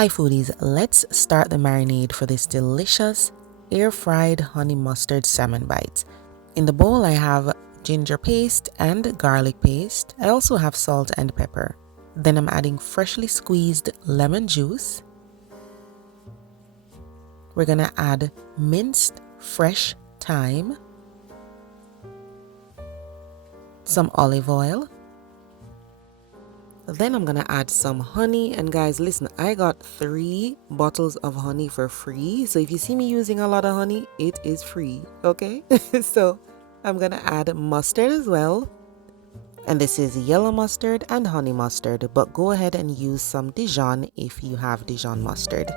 Hi foodies, let's start the marinade for this delicious air-fried honey mustard salmon bites. In the bowl I have ginger paste and garlic paste. I also have salt and pepper. Then I'm adding freshly squeezed lemon juice. We're gonna add minced fresh thyme, some olive oil. Then I'm gonna add some honey, and guys listen, I got 3 bottles of honey for free, so if you see me using a lot of honey, it is free, okay? So I'm gonna add mustard as well, and this is yellow mustard and honey mustard, but go ahead and use some Dijon if you have Dijon mustard.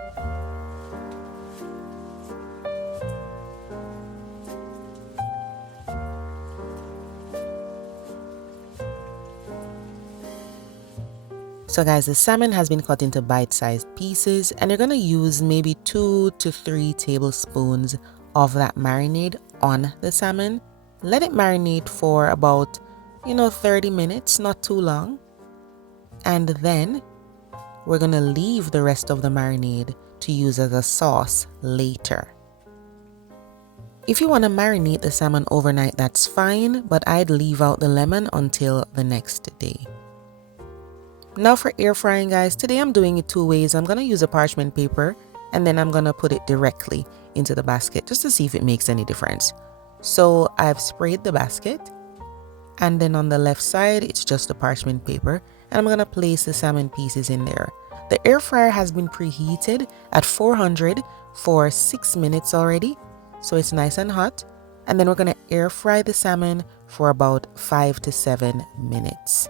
So guys, the salmon has been cut into bite-sized pieces, and you're gonna use maybe 2 to 3 tablespoons of that marinade on the salmon. Let it marinate for about 30 minutes, not too long. And then we're gonna leave the rest of the marinade to use as a sauce later. If you want to marinate the salmon overnight, that's fine, but I'd leave out the lemon until the next day. Now for air frying, guys, today I'm doing it 2 ways. I'm going to use a parchment paper, and then I'm going to put it directly into the basket just to see if it makes any difference. So I've sprayed the basket, and then on the left side it's just the parchment paper, and I'm going to place the salmon pieces in there. The air fryer has been preheated at 400 for 6 minutes already, so it's nice and hot. And then we're going to air fry the salmon for about 5 to 7 minutes.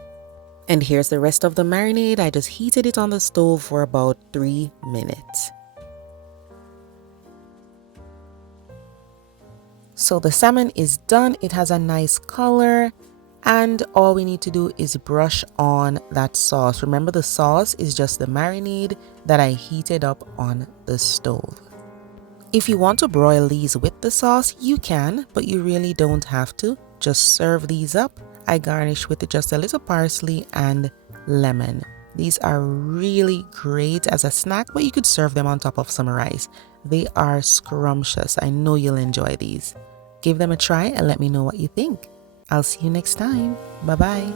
And here's the rest of the marinade. I just heated it on the stove for about 3 minutes. So the salmon is done. It has a nice color, and all we need to do is brush on that sauce. Remember, the sauce is just the marinade that I heated up on the stove. If you want to broil these with the sauce, you can, but you really don't have to. Just serve these up. I garnish with just a little parsley and lemon. These are really great as a snack, but you could serve them on top of some rice. They are scrumptious. I know you'll enjoy these. Give them a try and let me know what you think. I'll see you next time. Bye-bye.